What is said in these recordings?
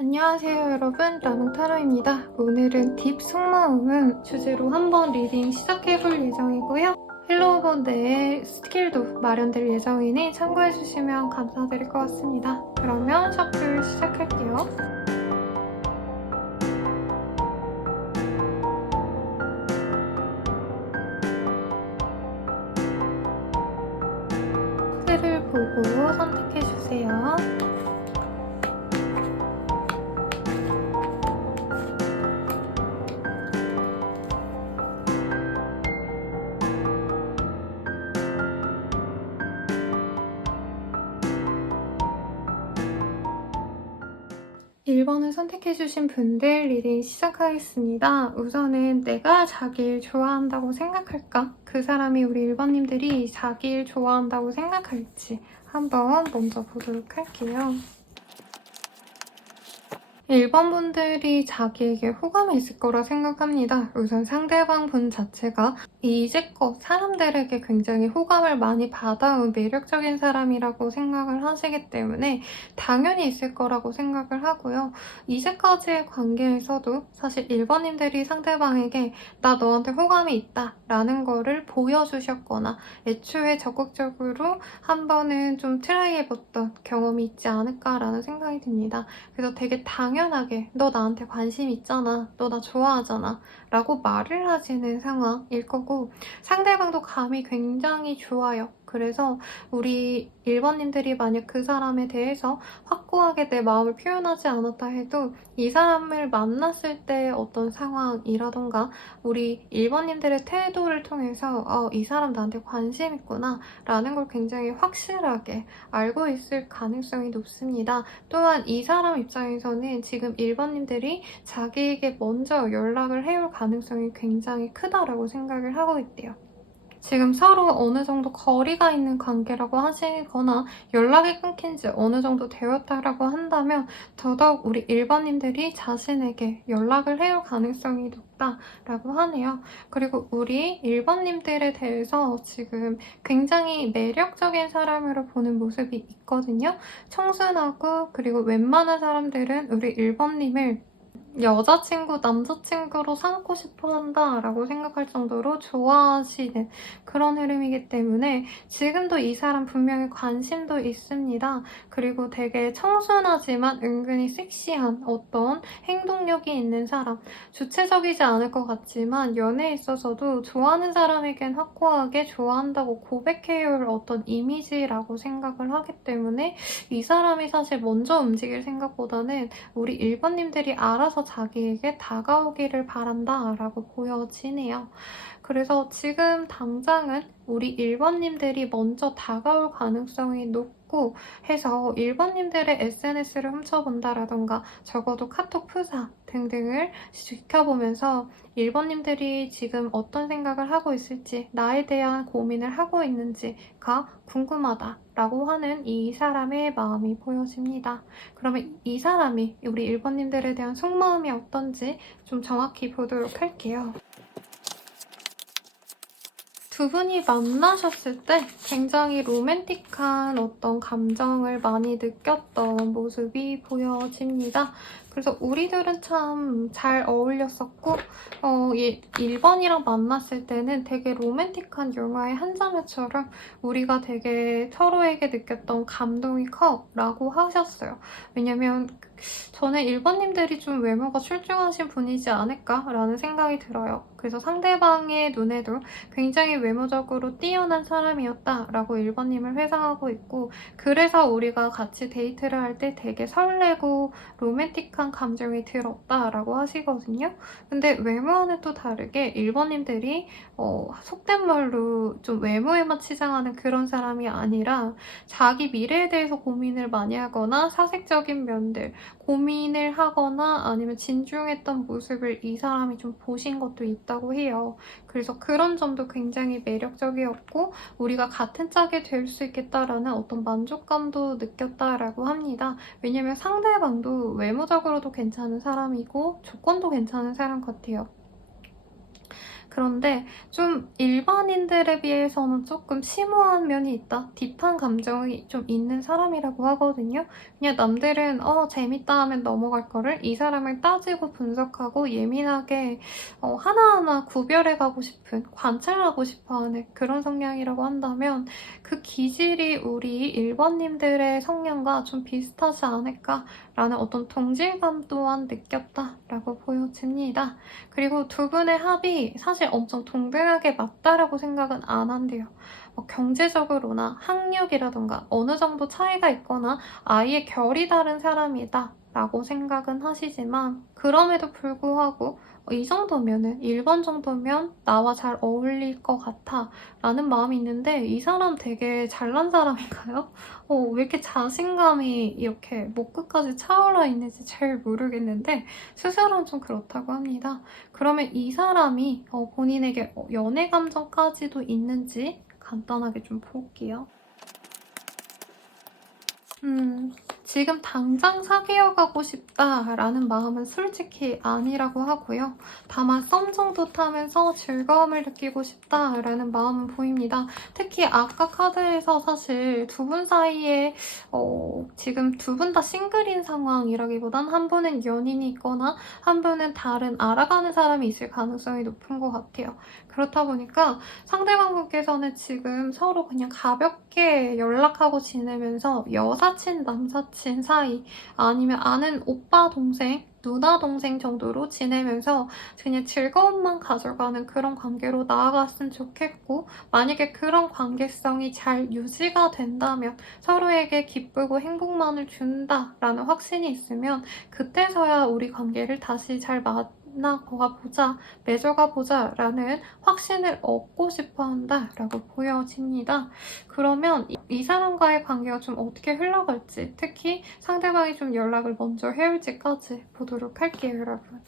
안녕하세요 여러분, 라몽타로입니다. 오늘은 딥 속마음은 주제로 한번 리딩 시작해볼 예정이고요. 헬로우본 내에 스킬도 마련될 예정이니 참고해주시면 감사드릴 것 같습니다. 그러면 셔플 시작할게요. 카드를 보고 선택해주세요. 1번을 선택해주신 분들 리딩 시작하겠습니다. 우선은 내가 자기를 좋아한다고 생각할까? 그 사람이 우리 1번님들이 자기를 좋아한다고 생각할지 한번 먼저 보도록 할게요. 1번 분들이 자기에게 호감이 있을 거라 생각합니다. 우선 상대방 분 자체가 이제껏 사람들에게 굉장히 호감을 많이 받아온 매력적인 사람이라고 생각을 하시기 때문에 당연히 있을 거라고 생각을 하고요. 이제까지의 관계에서도 사실 1번님들이 상대방에게 나 너한테 호감이 있다 라는 거를 보여주셨거나 애초에 적극적으로 한 번은 좀 트라이해봤던 경험이 있지 않을까라는 생각이 듭니다. 그래서 되게 당연하게 너 나한테 관심 있잖아, 너 나 좋아하잖아 라고 말을 하시는 상황일 거고, 상대방도 감이 굉장히 좋아요. 그래서 우리 1번님들이 만약 그 사람에 대해서 확고하게 내 마음을 표현하지 않았다 해도 이 사람을 만났을 때 어떤 상황이라던가 우리 1번님들의 태도를 통해서 이 사람 나한테 관심 있구나 라는 걸 굉장히 확실하게 알고 있을 가능성이 높습니다. 또한 이 사람 입장에서는 지금 1번님들이 자기에게 먼저 연락을 해올 가능성이 굉장히 크다라고 생각을 하고 있대요. 지금 서로 어느 정도 거리가 있는 관계라고 하시거나 연락이 끊긴 지 어느 정도 되었다라고 한다면 더더욱 우리 1번님들이 자신에게 연락을 해올 가능성이 높다라고 하네요. 그리고 우리 1번님들에 대해서 지금 굉장히 매력적인 사람으로 보는 모습이 있거든요. 청순하고, 그리고 웬만한 사람들은 우리 1번님을 여자친구, 남자친구로 삼고 싶어 한다라고 생각할 정도로 좋아하시는 그런 흐름이기 때문에 지금도 이 사람 분명히 관심도 있습니다. 그리고 되게 청순하지만 은근히 섹시한 어떤 행동력이 있는 사람. 주체적이지 않을 것 같지만 연애에 있어서도 좋아하는 사람에겐 확고하게 좋아한다고 고백해올 어떤 이미지라고 생각을 하기 때문에 이 사람이 사실 먼저 움직일 생각보다는 우리 1번님들이 알아서 자기에게 다가오기를 바란다 라고 보여지네요. 그래서 지금 당장은 우리 1번님들이 먼저 다가올 가능성이 높고 해서 1번님들의 SNS를 훔쳐본다라던가 적어도 카톡 프사 등등을 지켜보면서 1번님들이 지금 어떤 생각을 하고 있을지, 나에 대한 고민을 하고 있는지가 궁금하다라고 하는 이 사람의 마음이 보여집니다. 그러면 이 사람이 우리 1번님들에 대한 속마음이 어떤지 좀 정확히 보도록 할게요. 두 분이 만나셨을 때 굉장히 로맨틱한 어떤 감정을 많이 느꼈던 모습이 보여집니다. 그래서 우리들은 참 잘 어울렸었고 1번이랑 만났을 때는 되게 로맨틱한 영화의 한 장면처럼 우리가 되게 서로에게 느꼈던 감동이 커 라고 하셨어요. 왜냐면 저는 1번님들이 좀 외모가 출중하신 분이지 않을까라는 생각이 들어요. 그래서 상대방의 눈에도 굉장히 외모적으로 뛰어난 사람이었다라고 1번님을 회상하고 있고, 그래서 우리가 같이 데이트를 할 때 되게 설레고 로맨틱한 감정이 들었다라고 하시거든요. 근데 외모와는 또 다르게 1번님들이 속된 말로 좀 외모에만 치장하는 그런 사람이 아니라 자기 미래에 대해서 고민을 많이 하거나 사색적인 면들, 고민을 하거나 아니면 진중했던 모습을 이 사람이 좀 보신 것도 있다고 해요. 그래서 그런 점도 굉장히 매력적이었고 우리가 같은 짝이 될 수 있겠다라는 어떤 만족감도 느꼈다라고 합니다. 왜냐면 상대방도 외모적으로도 괜찮은 사람이고 조건도 괜찮은 사람 같아요. 그런데 좀 일반인들에 비해서는 조금 심오한 면이 있다, 딥한 감정이 좀 있는 사람이라고 하거든요. 그냥 남들은 재밌다 하면 넘어갈 거를 이 사람을 따지고 분석하고 예민하게 하나하나 구별해 가고 싶은, 관찰하고 싶어하는 그런 성향이라고 한다면 그 기질이 우리 일반님들의 성향과 좀 비슷하지 않을까라는 어떤 동질감 또한 느꼈다라고 보여집니다. 그리고 두 분의 합이 사실 엄청 동등하게 맞다라고 생각은 안 한대요. 경제적으로나 학력이라던가 어느 정도 차이가 있거나 아예 결이 다른 사람이다 라고 생각은 하시지만, 그럼에도 불구하고 이 정도면은 1번 정도면 나와 잘 어울릴 것 같아 라는 마음이 있는데, 이 사람 되게 잘난 사람인가요? 왜 이렇게 자신감이 이렇게 목 끝까지 차올라 있는지 잘 모르겠는데 스스로는 좀 그렇다고 합니다. 그러면 이 사람이 본인에게 연애 감정까지도 있는지 간단하게 좀 볼게요. 지금 당장 사귀어 가고 싶다라는 마음은 솔직히 아니라고 하고요. 다만 썸 정도 타면서 즐거움을 느끼고 싶다라는 마음은 보입니다. 특히 아까 카드에서 사실 두 분 사이에 지금 두 분 다 싱글인 상황이라기보단 한 분은 연인이 있거나 한 분은 다른 알아가는 사람이 있을 가능성이 높은 것 같아요. 그렇다 보니까 상대방분께서는 지금 서로 그냥 가볍게 연락하고 지내면서 여사친, 남사친 사이, 아니면 아는 오빠, 동생, 누나, 동생 정도로 지내면서 그냥 즐거움만 가져가는 그런 관계로 나아갔으면 좋겠고, 만약에 그런 관계성이 잘 유지가 된다면, 서로에게 기쁘고 행복만을 준다라는 확신이 있으면 그때서야 우리 관계를 다시 잘 만나가 보자, 맺어가 보자 라는 확신을 얻고 싶어 한다라고 보여집니다. 그러면 이 사람과의 관계가 좀 어떻게 흘러갈지, 특히 상대방이 좀 연락을 먼저 해올지까지 보도록 할게요, 여러분.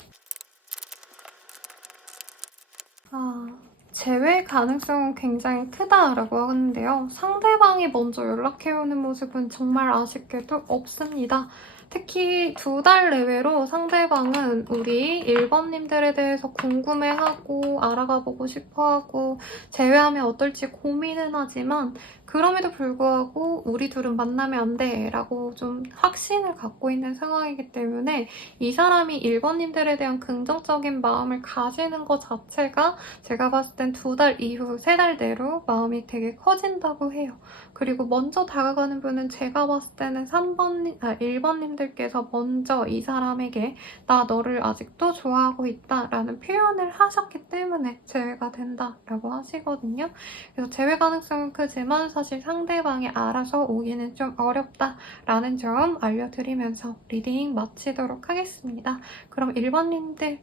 재회 가능성은 굉장히 크다라고 하는데요. 상대방이 먼저 연락해오는 모습은 정말 아쉽게도 없습니다. 특히 2달 내외로 상대방은 우리 1번님들에 대해서 궁금해하고 알아가보고 싶어하고 제외하면 어떨지 고민은 하지만, 그럼에도 불구하고 우리 둘은 만나면 안 돼 라고 좀 확신을 갖고 있는 상황이기 때문에 이 사람이 1번님들에 대한 긍정적인 마음을 가지는 것 자체가 제가 봤을 땐 2달 이후 3달 내로 마음이 되게 커진다고 해요. 그리고 먼저 다가가는 분은 제가 봤을 때는 1번님들께서 먼저 이 사람에게 나 너를 아직도 좋아하고 있다 라는 표현을 하셨기 때문에 제외가 된다라고 하시거든요. 그래서 제외 가능성은 크지만 사실 상대방이 알아서 오기는 좀 어렵다라는 점 알려드리면서 리딩 마치도록 하겠습니다. 그럼 1번님들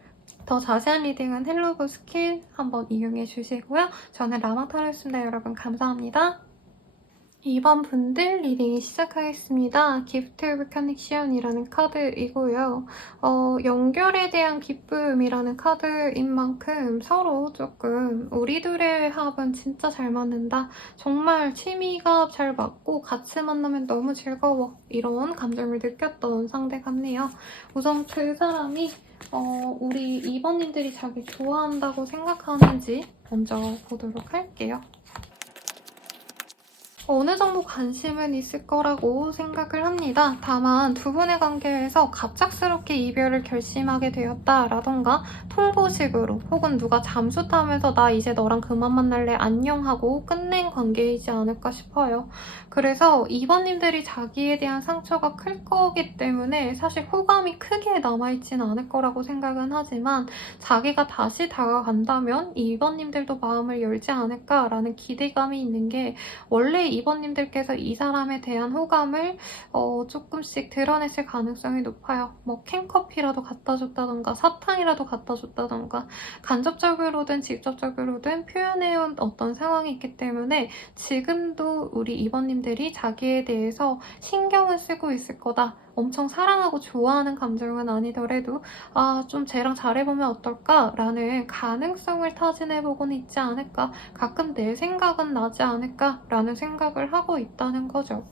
더 자세한 리딩은 헬로브 스킬 한번 이용해 주시고요. 저는 라마타로였습니다. 여러분 감사합니다. 2번 분들 리딩 시작하겠습니다. 기프트 오브 커넥션이라는 카드이고요. 연결에 대한 기쁨이라는 카드인 만큼 서로 조금 우리 둘의 합은 진짜 잘 맞는다, 정말 취미가 잘 맞고 같이 만나면 너무 즐거워, 이런 감정을 느꼈던 상대 같네요. 우선 그 사람이 우리 2번님들이 자기 좋아한다고 생각하는지 먼저 보도록 할게요. 어느 정도 관심은 있을 거라고 생각을 합니다. 다만 두 분의 관계에서 갑작스럽게 이별을 결심하게 되었다라던가 통보식으로, 혹은 누가 잠수 타면서 나 이제 너랑 그만 만날래 안녕 하고 끝낸 관계이지 않을까 싶어요. 그래서 2번님들이 자기에 대한 상처가 클 거기 때문에 사실 호감이 크게 남아있지는 않을 거라고 생각은 하지만, 자기가 다시 다가간다면 2번님들도 마음을 열지 않을까라는 기대감이 있는 게, 원래 2번님들께서 이 사람에 대한 호감을 조금씩 드러내실 가능성이 높아요. 뭐 캔커피라도 갖다 줬다던가 사탕이라도 갖다 줬다던가 간접적으로든 직접적으로든 표현해온 어떤 상황이 있기 때문에 지금도 우리 2번님들이 자기에 대해서 신경을 쓰고 있을 거다. 엄청 사랑하고 좋아하는 감정은 아니더라도 좀 쟤랑 잘해보면 어떨까? 라는 가능성을 타진해보고는 있지 않을까? 가끔 내 생각은 나지 않을까? 라는 생각을 하고 있다는 거죠.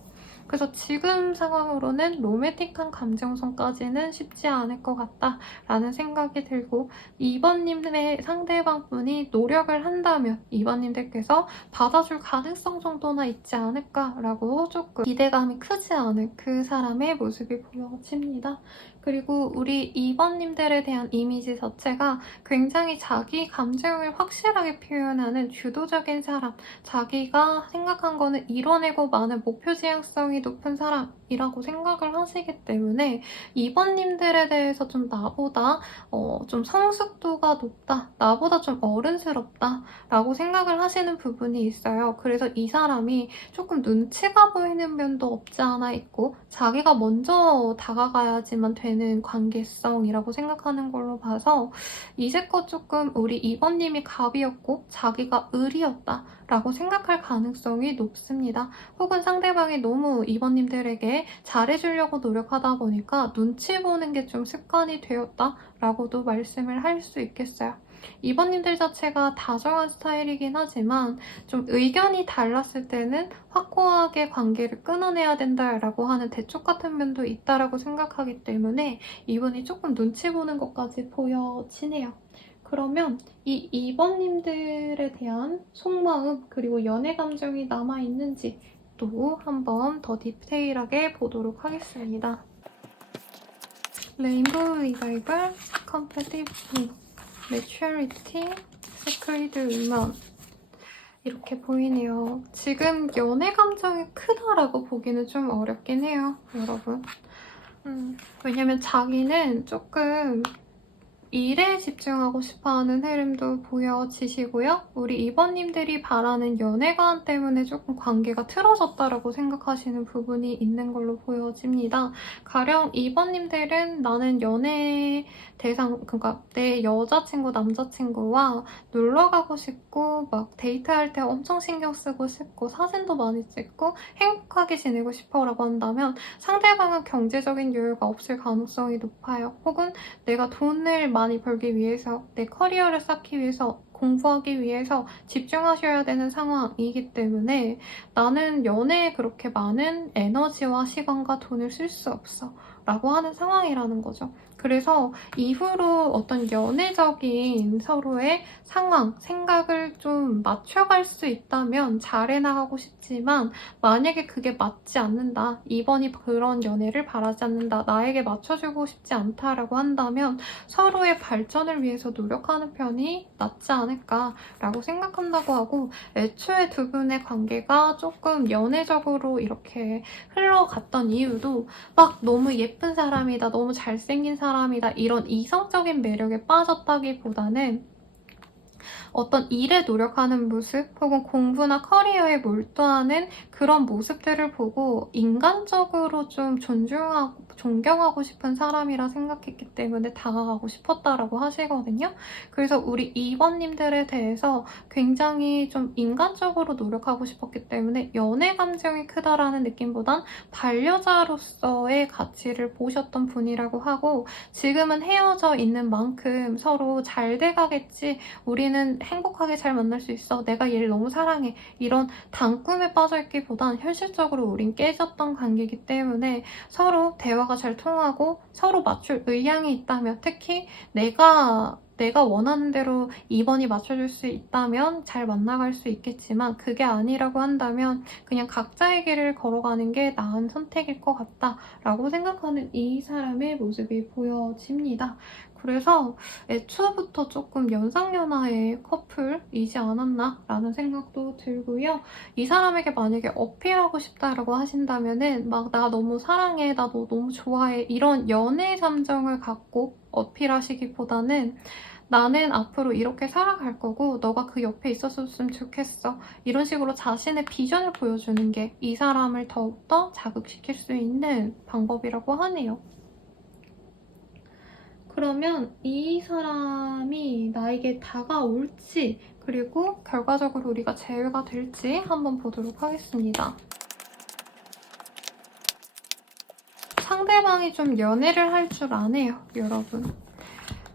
그래서 지금 상황으로는 로맨틱한 감정선까지는 쉽지 않을 것 같다라는 생각이 들고, 2번님의 상대방분이 노력을 한다면 2번님들께서 받아줄 가능성 정도나 있지 않을까라고 조금 기대감이 크지 않은 그 사람의 모습이 보여집니다. 그리고 우리 2번님들에 대한 이미지 자체가 굉장히 자기 감정을 확실하게 표현하는 주도적인 사람, 자기가 생각한 거는 이뤄내고 마는 목표 지향성이 높은 사람이라고 생각을 하시기 때문에 2번님들에 대해서 좀 나보다 좀 성숙도가 높다, 나보다 좀 어른스럽다 라고 생각을 하시는 부분이 있어요. 그래서 이 사람이 조금 눈치가 보이는 면도 없지 않아 있고, 자기가 먼저 다가가야지만 되는 관계성이라고 생각하는 걸로 봐서 이제껏 조금 우리 2번님이 갑이었고 자기가 을이었다 라고 생각할 가능성이 높습니다. 혹은 상대방이 너무 2번님들에게 잘해주려고 노력하다 보니까 눈치 보는 게 좀 습관이 되었다 라고도 말씀을 할 수 있겠어요. 2번님들 자체가 다정한 스타일이긴 하지만 좀 의견이 달랐을 때는 확고하게 관계를 끊어내야 된다라고 하는 대쪽 같은 면도 있다라고 생각하기 때문에 이분이 조금 눈치 보는 것까지 보여지네요. 그러면 이 2번님들에 대한 속마음 그리고 연애 감정이 남아있는지 또 한번 더 디테일하게 보도록 하겠습니다. 레인보우 리바이벌, 컴패티브, 매추리티, 세크리드 위먼 이렇게 보이네요. 지금 연애 감정이 크다라고 보기는 좀 어렵긴 해요, 여러분. 왜냐면 자기는 조금 일에 집중하고 싶어하는 흐름도 보여지시고요. 우리 2번님들이 바라는 연애관 때문에 조금 관계가 틀어졌다라고 생각하시는 부분이 있는 걸로 보여집니다. 가령 2번님들은 나는 연애 대상, 그러니까 내 여자친구, 남자친구와 놀러 가고 싶고 막 데이트할 때 엄청 신경 쓰고 싶고 사진도 많이 찍고 행복하게 지내고 싶어라고 한다면 상대방은 경제적인 여유가 없을 가능성이 높아요. 혹은 내가 돈을 많이 벌기 위해서, 내 커리어를 쌓기 위해서, 공부하기 위해서 집중하셔야 되는 상황이기 때문에 나는 연애에 그렇게 많은 에너지와 시간과 돈을 쓸 수 없어 라고 하는 상황이라는 거죠. 그래서 이후로 어떤 연애적인 서로의 상황, 생각을 좀 맞춰갈 수 있다면 잘해나가고 싶지만 만약에 그게 맞지 않는다, 2번이 그런 연애를 바라지 않는다, 나에게 맞춰주고 싶지 않다라고 한다면 서로의 발전을 위해서 노력하는 편이 낫지 않을까라고 생각한다고 하고, 애초에 두 분의 관계가 조금 연애적으로 이렇게 흘러갔던 이유도 막 너무 예쁜 사람이다, 너무 잘생긴 사람이다 이런 이성적인 매력에 빠졌다기보다는 어떤 일에 노력하는 모습 혹은 공부나 커리어에 몰두하는 그런 모습들을 보고 인간적으로 좀 존경하고 싶은 사람이라 생각했기 때문에 다가가고 싶었다라고 하시거든요. 그래서 우리 2번님들에 대해서 굉장히 좀 인간적으로 노력하고 싶었기 때문에 연애 감정이 크다라는 느낌보단 반려자로서의 가치를 보셨던 분이라고 하고, 지금은 헤어져 있는 만큼 서로 잘 돼가겠지, 우리는 행복하게 잘 만날 수 있어, 내가 얘를 너무 사랑해, 이런 단꿈에 빠져있기보단 현실적으로 우린 깨졌던 관계이기 때문에 서로 대화가 잘 통하고 서로 맞출 의향이 있다면, 특히 내가 원하는 대로 2번이 맞춰줄 수 있다면 잘 만나갈 수 있겠지만, 그게 아니라고 한다면 그냥 각자의 길을 걸어가는 게 나은 선택일 것 같다라고 생각하는 이 사람의 모습이 보여집니다. 그래서 애초부터 조금 연상연하의 커플이지 않았나 라는 생각도 들고요. 이 사람에게 만약에 어필하고 싶다라고 하신다면은 막 나 너무 사랑해, 나 너 너무 좋아해 이런 연애 감정을 갖고 어필하시기보다는 나는 앞으로 이렇게 살아갈 거고 너가 그 옆에 있었으면 좋겠어, 이런 식으로 자신의 비전을 보여주는 게 이 사람을 더욱더 자극시킬 수 있는 방법이라고 하네요. 그러면 이 사람이 나에게 다가올지, 그리고 결과적으로 우리가 제외가 될지 한번 보도록 하겠습니다. 상대방이 좀 연애를 할 줄 아네요, 여러분.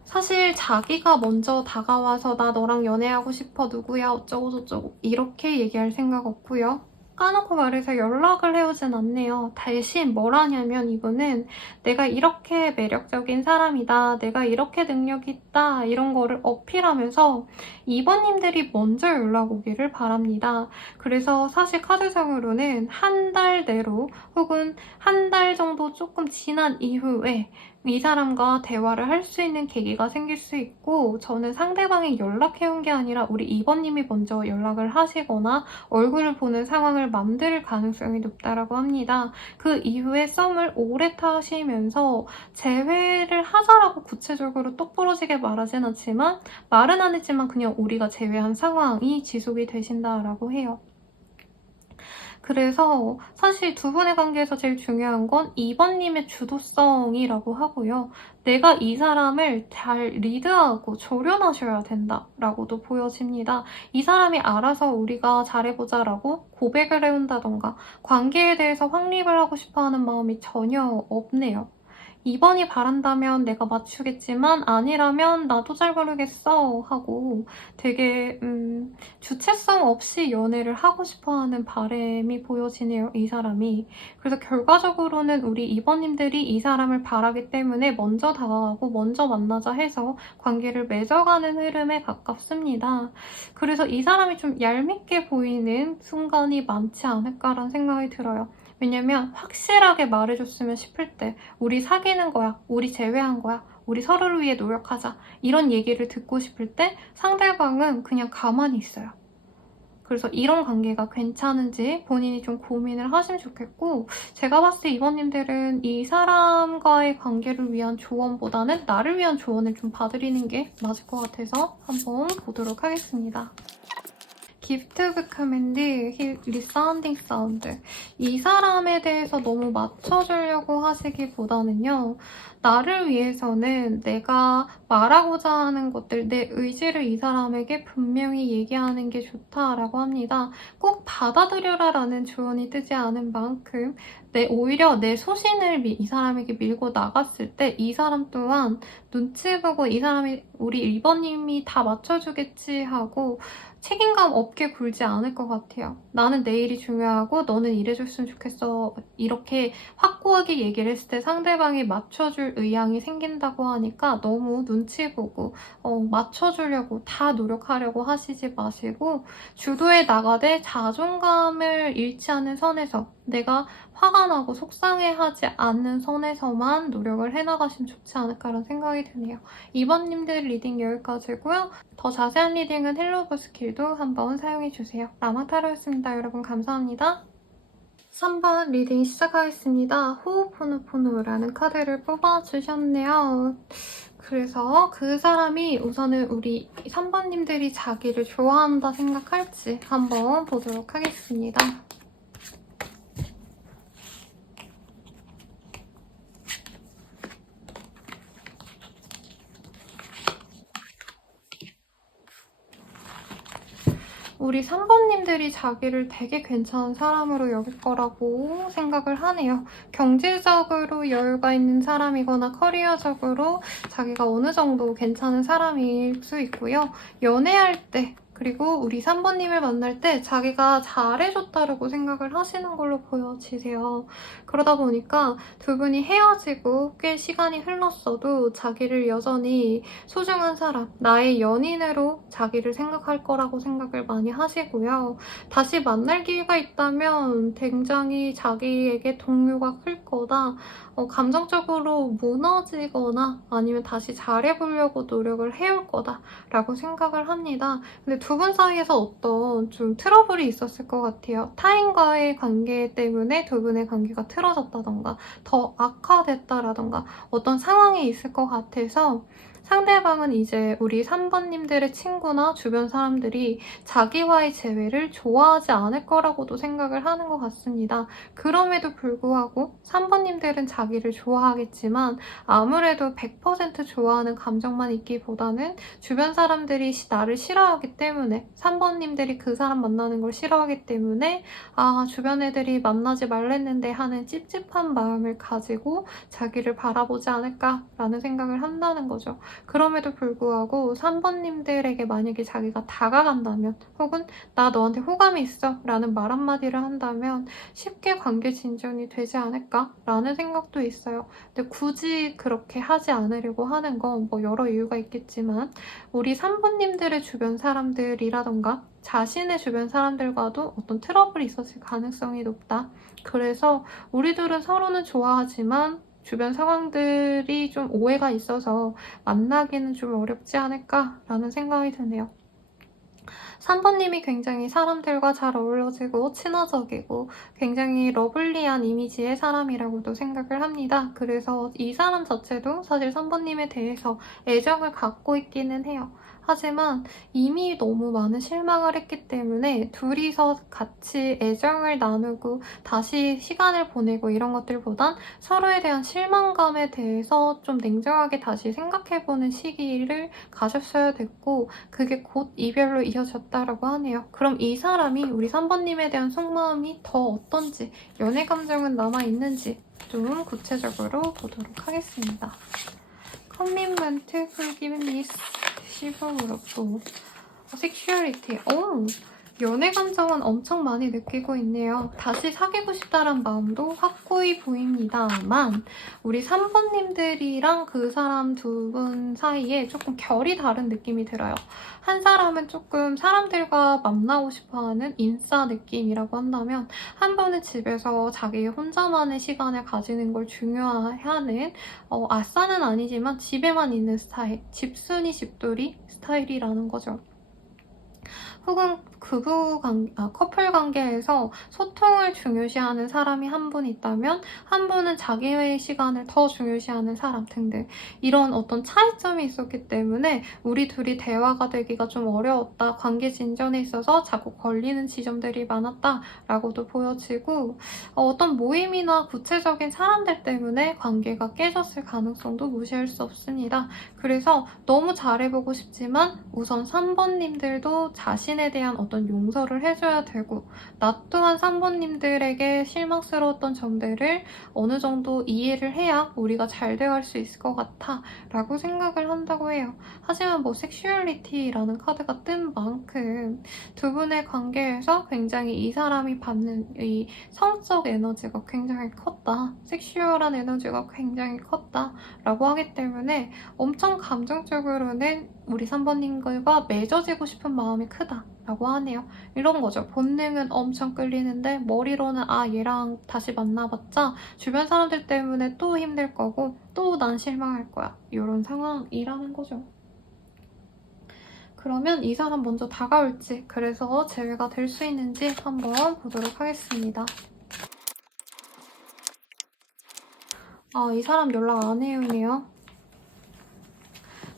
사실 자기가 먼저 다가와서 나 너랑 연애하고 싶어, 누구야, 어쩌고저쩌고 이렇게 얘기할 생각 없고요. 까놓고 말해서 연락을 해오진 않네요. 대신 뭘 하냐면 이분은 내가 이렇게 매력적인 사람이다, 내가 이렇게 능력이 있다, 이런 거를 어필하면서 2번님들이 먼저 연락 오기를 바랍니다. 그래서 사실 카드상으로는 한 달 내로 혹은 한 달 정도 조금 지난 이후에 이 사람과 대화를 할 수 있는 계기가 생길 수 있고, 저는 상대방이 연락해온 게 아니라 우리 2번님이 먼저 연락을 하시거나 얼굴을 보는 상황을 만들 가능성이 높다고 합니다. 그 이후에 썸을 오래 타시면서 재회를 하자라고 구체적으로 똑부러지게 말하진 않지만, 말은 안 했지만 그냥 우리가 재회한 상황이 지속이 되신다라고 해요. 그래서 사실 두 분의 관계에서 제일 중요한 건 2번님의 주도성이라고 하고요. 내가 이 사람을 잘 리드하고 조련하셔야 된다라고도 보여집니다. 이 사람이 알아서 우리가 잘해보자라고 고백을 해온다던가 관계에 대해서 확립을 하고 싶어하는 마음이 전혀 없네요. 2번이 바란다면 내가 맞추겠지만 아니라면 나도 잘 모르겠어 하고 되게 주체성 없이 연애를 하고 싶어하는 바람이 보여지네요, 이 사람이. 그래서 결과적으로는 우리 2번님들이 이 사람을 바라기 때문에 먼저 다가가고 먼저 만나자 해서 관계를 맺어가는 흐름에 가깝습니다. 그래서 이 사람이 좀 얄밉게 보이는 순간이 많지 않을까라는 생각이 들어요. 왜냐면 확실하게 말해줬으면 싶을 때 우리 사귀는 거야, 우리 재회한 거야, 우리 서로를 위해 노력하자, 이런 얘기를 듣고 싶을 때 상대방은 그냥 가만히 있어요. 그래서 이런 관계가 괜찮은지 본인이 좀 고민을 하시면 좋겠고, 제가 봤을 때 이번님들은 이 사람과의 관계를 위한 조언보다는 나를 위한 조언을 좀 봐드리는 게 맞을 것 같아서 한번 보도록 하겠습니다. 기프트 오브 커맨드, 리사운딩 사운드. 이 사람에 대해서 너무 맞춰주려고 하시기보다는요, 나를 위해서는 내가 말하고자 하는 것들, 내 의지를 이 사람에게 분명히 얘기하는 게 좋다라고 합니다. 꼭 받아들여라라는 조언이 뜨지 않은 만큼 오히려 내 소신을 이 사람에게 밀고 나갔을 때 이 사람 또한 눈치 보고 이 사람이 우리 1번님이 다 맞춰주겠지 하고 책임감 없게 굴지 않을 것 같아요. 나는 내 일이 중요하고 너는 이래줬으면 좋겠어. 이렇게 확고하게 얘기를 했을 때 상대방이 맞춰줄 의향이 생긴다고 하니까 너무 눈치 보고 맞춰주려고 다 노력하려고 하시지 마시고, 주도에 나가되 자존감을 잃지 않은 선에서, 내가 화가 나고 속상해하지 않는 선에서만 노력을 해나가시면 좋지 않을까라는 생각이 드네요. 2번님들 리딩 여기까지고요. 더 자세한 리딩은 헬로브 스킬도 한번 사용해주세요. 라마타로였습니다. 여러분 감사합니다. 3번 리딩 시작하겠습니다. 호우포노포노라는 카드를 뽑아주셨네요. 그래서 그 사람이 우선은 우리 3번님들이 자기를 좋아한다 생각할지 한번 보도록 하겠습니다. 우리 3번님들이 자기를 되게 괜찮은 사람으로 여길 거라고 생각을 하네요. 경제적으로 여유가 있는 사람이거나 커리어적으로 자기가 어느 정도 괜찮은 사람일 수 있고요. 연애할 때, 그리고 우리 3번님을 만날 때 자기가 잘해줬다라고 생각을 하시는 걸로 보여지세요. 그러다 보니까 두 분이 헤어지고 꽤 시간이 흘렀어도 자기를 여전히 소중한 사람, 나의 연인으로 자기를 생각할 거라고 생각을 많이 하시고요. 다시 만날 기회가 있다면 굉장히 자기에게 동요가 클 거다, 감정적으로 무너지거나 아니면 다시 잘해보려고 노력을 해올 거다라고 생각을 합니다. 근데 두 분 사이에서 어떤 좀 트러블이 있었을 것 같아요. 타인과의 관계 때문에 두 분의 관계가 틀어졌다던가 더 악화됐다라던가 어떤 상황이 있을 것 같아서 상대방은 이제 우리 3번님들의 친구나 주변 사람들이 자기와의 재회를 좋아하지 않을 거라고도 생각을 하는 것 같습니다. 그럼에도 불구하고 3번님들은 자기를 좋아하겠지만 아무래도 100% 좋아하는 감정만 있기보다는 주변 사람들이 나를 싫어하기 때문에, 3번님들이 그 사람 만나는 걸 싫어하기 때문에 주변 애들이 만나지 말랬는데 하는 찝찝한 마음을 가지고 자기를 바라보지 않을까라는 생각을 한다는 거죠. 그럼에도 불구하고 3번님들에게 만약에 자기가 다가간다면 혹은 나 너한테 호감이 있어 라는 말 한마디를 한다면 쉽게 관계 진전이 되지 않을까 라는 생각도 있어요. 근데 굳이 그렇게 하지 않으려고 하는 건 뭐 여러 이유가 있겠지만 우리 3번님들의 주변 사람들이라던가 자신의 주변 사람들과도 어떤 트러블이 있었을 가능성이 높다. 그래서 우리들은 서로는 좋아하지만 주변 상황들이 좀 오해가 있어서 만나기는 좀 어렵지 않을까라는 생각이 드네요. 3번님이 굉장히 사람들과 잘 어울려지고 친화적이고 굉장히 러블리한 이미지의 사람이라고도 생각을 합니다. 그래서 이 사람 자체도 사실 3번님에 대해서 애정을 갖고 있기는 해요. 하지만 이미 너무 많은 실망을 했기 때문에 둘이서 같이 애정을 나누고 다시 시간을 보내고 이런 것들보단 서로에 대한 실망감에 대해서 좀 냉정하게 다시 생각해보는 시기를 가졌어야 됐고 그게 곧 이별로 이어졌다라고 하네요. 그럼 이 사람이 우리 3번님에 대한 속마음이 더 어떤지, 연애 감정은 남아있는지 좀 구체적으로 보도록 하겠습니다. Commitment, forgiveness, chivalry, sexuality. 연애 감정은 엄청 많이 느끼고 있네요. 다시 사귀고 싶다란 마음도 확고히 보입니다만 우리 3번님들이랑 그 사람 두 분 사이에 조금 결이 다른 느낌이 들어요. 한 사람은 조금 사람들과 만나고 싶어하는 인싸 느낌이라고 한다면 한 번은 집에서 자기 혼자만의 시간을 가지는 걸 중요해하는 아싸는 아니지만 집에만 있는 스타일, 집순이 집돌이 스타일이라는 거죠. 혹은 커플 관계에서 소통을 중요시하는 사람이 한 분 있다면 한 분은 자기의 시간을 더 중요시하는 사람 등등 이런 어떤 차이점이 있었기 때문에 우리 둘이 대화가 되기가 좀 어려웠다. 관계 진전에 있어서 자꾸 걸리는 지점들이 많았다라고도 보여지고 어떤 모임이나 구체적인 사람들 때문에 관계가 깨졌을 가능성도 무시할 수 없습니다. 그래서 너무 잘해보고 싶지만 우선 3번님들도 자신에 대한 어떤 용서를 해줘야 되고 나 또한 3번님들에게 실망스러웠던 점들을 어느 정도 이해를 해야 우리가 잘 돼갈 수 있을 것 같아 라고 생각을 한다고 해요. 하지만 뭐 섹슈얼리티라는 카드가 뜬 만큼 두 분의 관계에서 굉장히 이 사람이 받는 이 성적 에너지가 굉장히 컸다. 섹슈얼한 에너지가 굉장히 컸다 라고 하기 때문에 엄청 감정적으로는 우리 3번님들과 맺어지고 싶은 마음이 크다라고 하네요. 이런 거죠. 본능은 엄청 끌리는데 머리로는 얘랑 다시 만나봤자 주변 사람들 때문에 또 힘들 거고 또 난 실망할 거야. 이런 상황이라는 거죠. 그러면 이 사람 먼저 다가올지 그래서 재회가 될 수 있는지 한번 보도록 하겠습니다. 이 사람 연락 안 해요네요.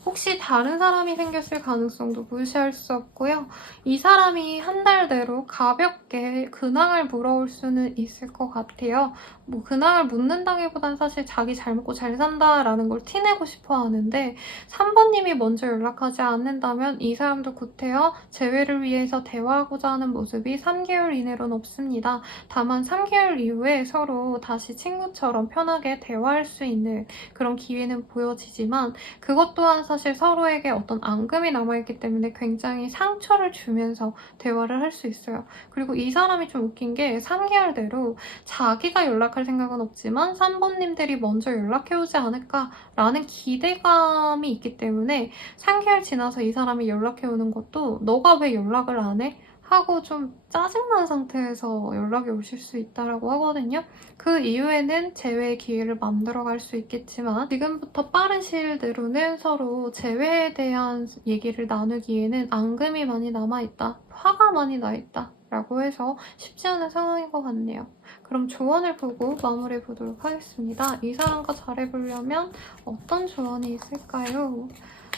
혹시 다른 사람이 생겼을 가능성도 무시할 수 없고요. 이 사람이 한 달대로 가볍게 근황을 물어올 수는 있을 것 같아요. 뭐 근황을 묻는다기보단 사실 자기 잘 먹고 잘 산다라는 걸 티내고 싶어 하는데 3번님이 먼저 연락하지 않는다면 이 사람도 구태여 재회를 위해서 대화하고자 하는 모습이 3개월 이내로는 없습니다. 다만 3개월 이후에 서로 다시 친구처럼 편하게 대화할 수 있는 그런 기회는 보여지지만 그것 또한 사실 서로에게 어떤 앙금이 남아있기 때문에 굉장히 상처를 주면서 대화를 할 수 있어요. 그리고 이 사람이 좀 웃긴 게 3개월대로 자기가 연락할 생각은 없지만 3번님들이 먼저 연락해오지 않을까라는 기대감이 있기 때문에 3개월 지나서 이 사람이 연락해오는 것도 너가 왜 연락을 안 해? 하고 좀 짜증난 상태에서 연락이 오실 수 있다고 하거든요. 그 이후에는 재회의 기회를 만들어갈 수 있겠지만 지금부터 빠른 시일 내로는 서로 재회에 대한 얘기를 나누기에는 앙금이 많이 남아있다, 화가 많이 나있다 라고 해서 쉽지 않은 상황인 것 같네요. 그럼 조언을 보고 마무리 보도록 하겠습니다. 이 사람과 잘해보려면 어떤 조언이 있을까요?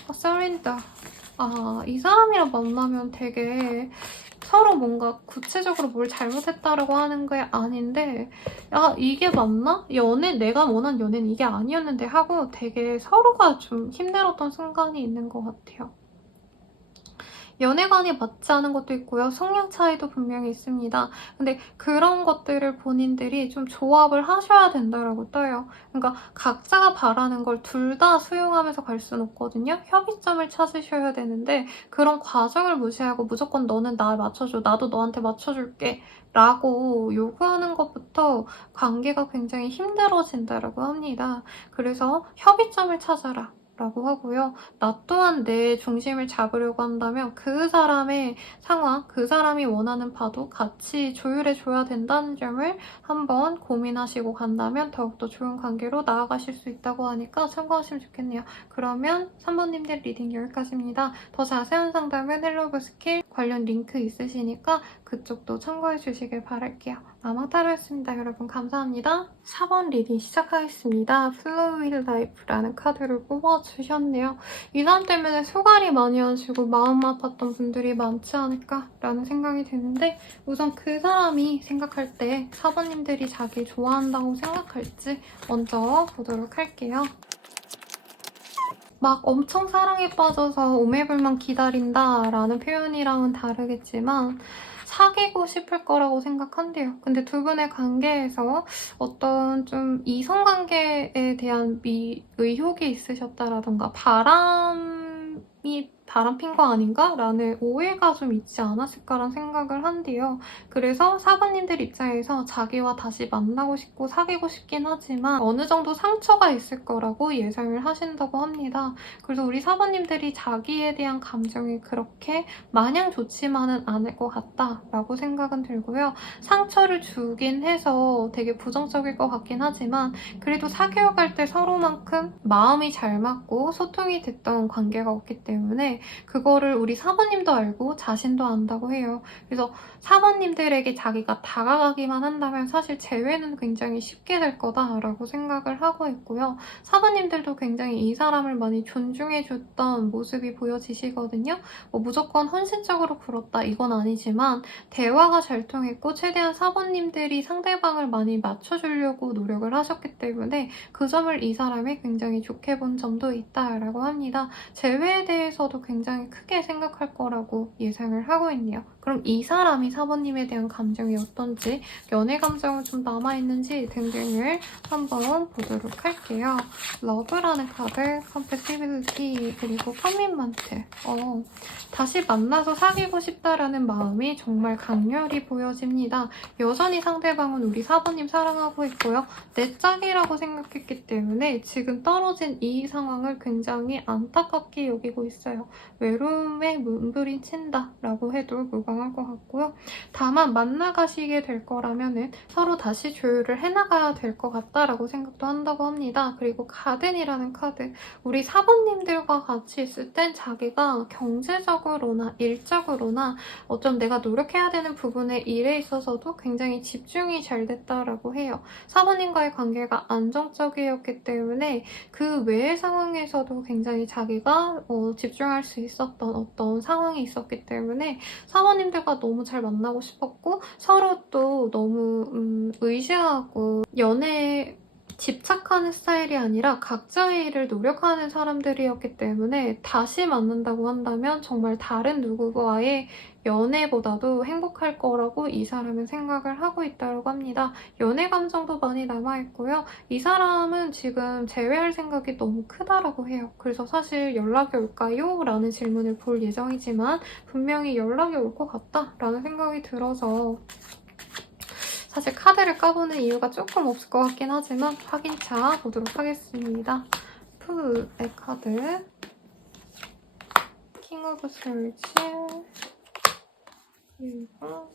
surrender. 이 사람이랑 만나면 되게 서로 뭔가 구체적으로 뭘 잘못했다라고 하는 게 아닌데 이게 맞나? 내가 원한 연애는 이게 아니었는데 하고 되게 서로가 좀 힘들었던 순간이 있는 것 같아요. 연애관이 맞지 않은 것도 있고요. 성향 차이도 분명히 있습니다. 근데 그런 것들을 본인들이 좀 조합을 하셔야 된다라고 떠요. 그러니까 각자가 바라는 걸 둘 다 수용하면서 갈 수는 없거든요. 협의점을 찾으셔야 되는데 그런 과정을 무시하고 무조건 너는 날 맞춰줘, 나도 너한테 맞춰줄게 라고 요구하는 것부터 관계가 굉장히 힘들어진다라고 합니다. 그래서 협의점을 찾아라 라고 하고요. 나 또한 내 중심을 잡으려고 한다면 그 사람의 상황, 그 사람이 원하는 바도 같이 조율해줘야 된다는 점을 한번 고민하시고 간다면 더욱더 좋은 관계로 나아가실 수 있다고 하니까 참고하시면 좋겠네요. 그러면 3번님들 리딩 여기까지입니다. 더 자세한 상담은 헬로브 스킬 관련 링크 있으시니까 그쪽도 참고해 주시길 바랄게요. 마망타로였습니다. 여러분 감사합니다. 4번 리딩 시작하겠습니다. 플로우 윌 라이프라는 카드를 뽑아주셨네요. 이 사람 때문에 소갈이 많이 하시고 마음 아팠던 분들이 많지 않을까라는 생각이 드는데 우선 그 사람이 생각할 때 4번님들이 자기 좋아한다고 생각할지 먼저 보도록 할게요. 막 엄청 사랑에 빠져서 오매불만 기다린다라는 표현이랑은 다르겠지만 사귀고 싶을 거라고 생각한대요. 근데 두 분의 관계에서 어떤 좀 이성관계에 대한 의혹이 있으셨다라던가 바람핀 거 아닌가? 라는 오해가 좀 있지 않았을까라는 생각을 한대요. 그래서 4번님들 입장에서 자기와 다시 만나고 싶고 사귀고 싶긴 하지만 어느 정도 상처가 있을 거라고 예상을 하신다고 합니다. 그래서 우리 4번님들이 자기에 대한 감정이 그렇게 마냥 좋지만은 않을 것 같다라고 생각은 들고요. 상처를 주긴 해서 되게 부정적일 것 같긴 하지만 그래도 사귀어갈 때 서로만큼 마음이 잘 맞고 소통이 됐던 관계가 없기 때문에 그거를 우리 사모님도 알고 자신도 안다고 해요. 그래서 사모님들에게 자기가 다가가기만 한다면 사실 재회는 굉장히 쉽게 될 거다라고 생각을 하고 있고요. 사모님들도 굉장히 이 사람을 많이 존중해줬던 모습이 보여지시거든요. 뭐 무조건 헌신적으로 굴었다 이건 아니지만 대화가 잘 통했고 최대한 사모님들이 상대방을 많이 맞춰주려고 노력을 하셨기 때문에 그 점을 이 사람이 굉장히 좋게 본 점도 있다라고 합니다. 재회에 대해서도 굉장히 크게 생각할 거라고 예상을 하고 있네요. 그럼 이 사람이 사모님에 대한 감정이 어떤지, 연애 감정은 좀 남아있는지 등등을 한번 보도록 할게요. 러브라는 카드, 컴패티빌리티, 그리고 커밋먼트. 다시 만나서 사귀고 싶다라는 마음이 정말 강렬히 보여집니다. 여전히 상대방은 우리 사모님 사랑하고 있고요. 내 짝이라고 생각했기 때문에 지금 떨어진 이 상황을 굉장히 안타깝게 여기고 있어요. 외로움에 문부린친다 라고 해도 무방할 것 같고요. 다만 만나가시게 될 거라면 서로 다시 조율을 해나가야 될 것 같다라고 생각도 한다고 합니다. 그리고 가든이라는 카드, 우리 사부님들과 같이 있을 땐 자기가 경제적으로나 일적으로나 어쩜 내가 노력해야 되는 부분에 일에 있어서도 굉장히 집중이 잘 됐다라고 해요. 사부님과의 관계가 안정적이었기 때문에 그 외의 상황에서도 굉장히 자기가 집중할 수 있었던 어떤 상황이 있었기 때문에 사모님들과 너무 잘 만나고 싶었고 서로 또 너무 의지하고 연애에 집착하는 스타일이 아니라 각자의 일을 노력하는 사람들이었기 때문에 다시 만난다고 한다면 정말 다른 누구와의 연애보다도 행복할 거라고 이 사람은 생각을 하고 있다고 합니다. 연애 감정도 많이 남아있고요. 이 사람은 지금 재회할 생각이 너무 크다라고 해요. 그래서 사실 연락이 올까요? 라는 질문을 볼 예정이지만 분명히 연락이 올 것 같다라는 생각이 들어서 사실 카드를 까보는 이유가 조금 없을 것 같긴 하지만 확인차 보도록 하겠습니다. 풀의 카드, 킹 오브 스월즈, 그리고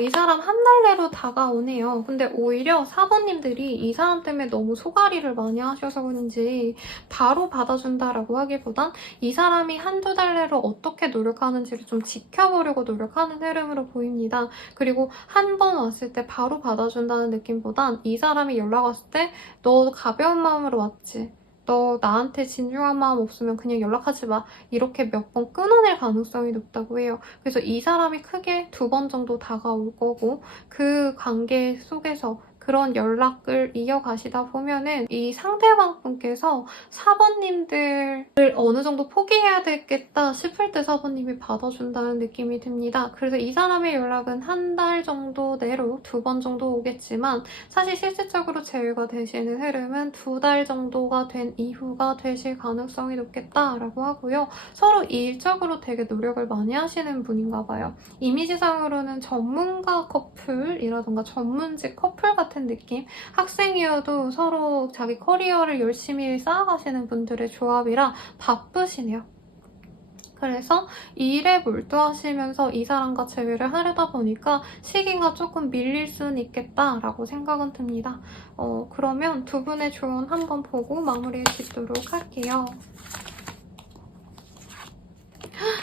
이 사람 한 달 내로 다가오네요. 근데 오히려 사부님들이 이 사람 때문에 너무 소갈이를 많이 하셔서 그런지 바로 받아준다라고 하기보단 이 사람이 한두 달 내로 어떻게 노력하는지를 좀 지켜보려고 노력하는 흐름으로 보입니다. 그리고 한 번 왔을 때 바로 받아준다는 느낌보단 이 사람이 연락 왔을 때 너 가벼운 마음으로 왔지? 너 나한테 진중한 마음 없으면 그냥 연락하지 마. 이렇게 몇 번 끊어낼 가능성이 높다고 해요. 그래서 이 사람이 크게 2번 정도 다가올 거고 그 관계 속에서 그 그런 연락을 이어가시다 보면은 이 상대방 분께서 사번님들을 어느 정도 포기해야 되겠다 싶을 때 사번님이 받아준다는 느낌이 듭니다. 그래서 이 사람의 연락은 한 달 정도 내로 2번 정도 오겠지만 사실 실질적으로 제외가 되시는 흐름은 2달 정도가 된 이후가 되실 가능성이 높겠다라고 하고요. 서로 일적으로 되게 노력을 많이 하시는 분인가 봐요. 이미지상으로는 전문가 커플이라던가 전문직 커플 같은 느낌? 학생이어도 서로 자기 커리어를 열심히 쌓아가시는 분들의 조합이라 바쁘시네요. 그래서 일에 몰두하시면서 이 사람과 재회를 하려다 보니까 시기가 조금 밀릴 수는 있겠다라고 생각은 듭니다. 그러면 두 분의 조언 한번 보고 마무리해 주도록 할게요.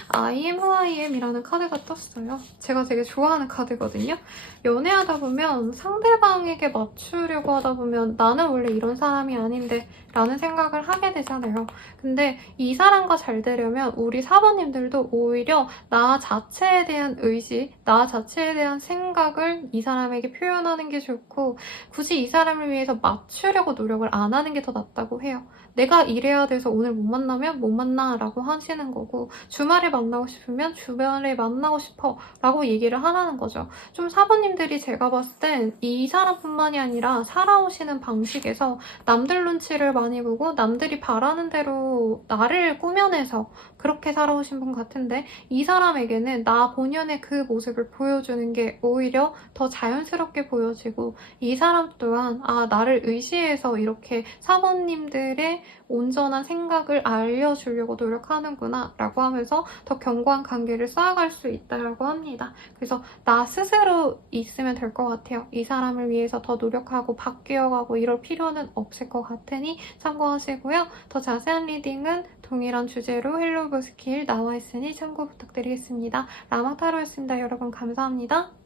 I am who I am이라는 카드가 떴어요. 제가 되게 좋아하는 카드거든요. 연애하다 보면 상대방에게 맞추려고 하다 보면 나는 원래 이런 사람이 아닌데 라는 생각을 하게 되잖아요. 근데 이 사람과 잘 되려면 우리 사번님들도 오히려 나 자체에 대한 의지, 나 자체에 대한 생각을 이 사람에게 표현하는 게 좋고 굳이 이 사람을 위해서 맞추려고 노력을 안 하는 게 더 낫다고 해요. 내가 이래야 돼서 오늘 못 만나면 못 만나 라고 하시는 거고 주말에 만나고 싶으면 주말에 만나고 싶어 라고 얘기를 하라는 거죠. 좀 사부님들이 제가 봤을 땐 이 사람뿐만이 아니라 살아오시는 방식에서 남들 눈치를 많이 보고 남들이 바라는 대로 나를 꾸며내서 그렇게 살아오신 분 같은데 이 사람에게는 나 본연의 그 모습을 보여주는 게 오히려 더 자연스럽게 보여지고 이 사람 또한 나를 의지해서 이렇게 사모님들의 온전한 생각을 알려주려고 노력하는구나 라고 하면서 더 견고한 관계를 쌓아갈 수 있다고 합니다. 그래서 나 스스로 있으면 될 것 같아요. 이 사람을 위해서 더 노력하고 바뀌어가고 이럴 필요는 없을 것 같으니 참고하시고요. 더 자세한 리딩은 동일한 주제로 헬로우 스킬 나와 있으니 참고 부탁드리겠습니다. 라마타로였습니다. 여러분 감사합니다.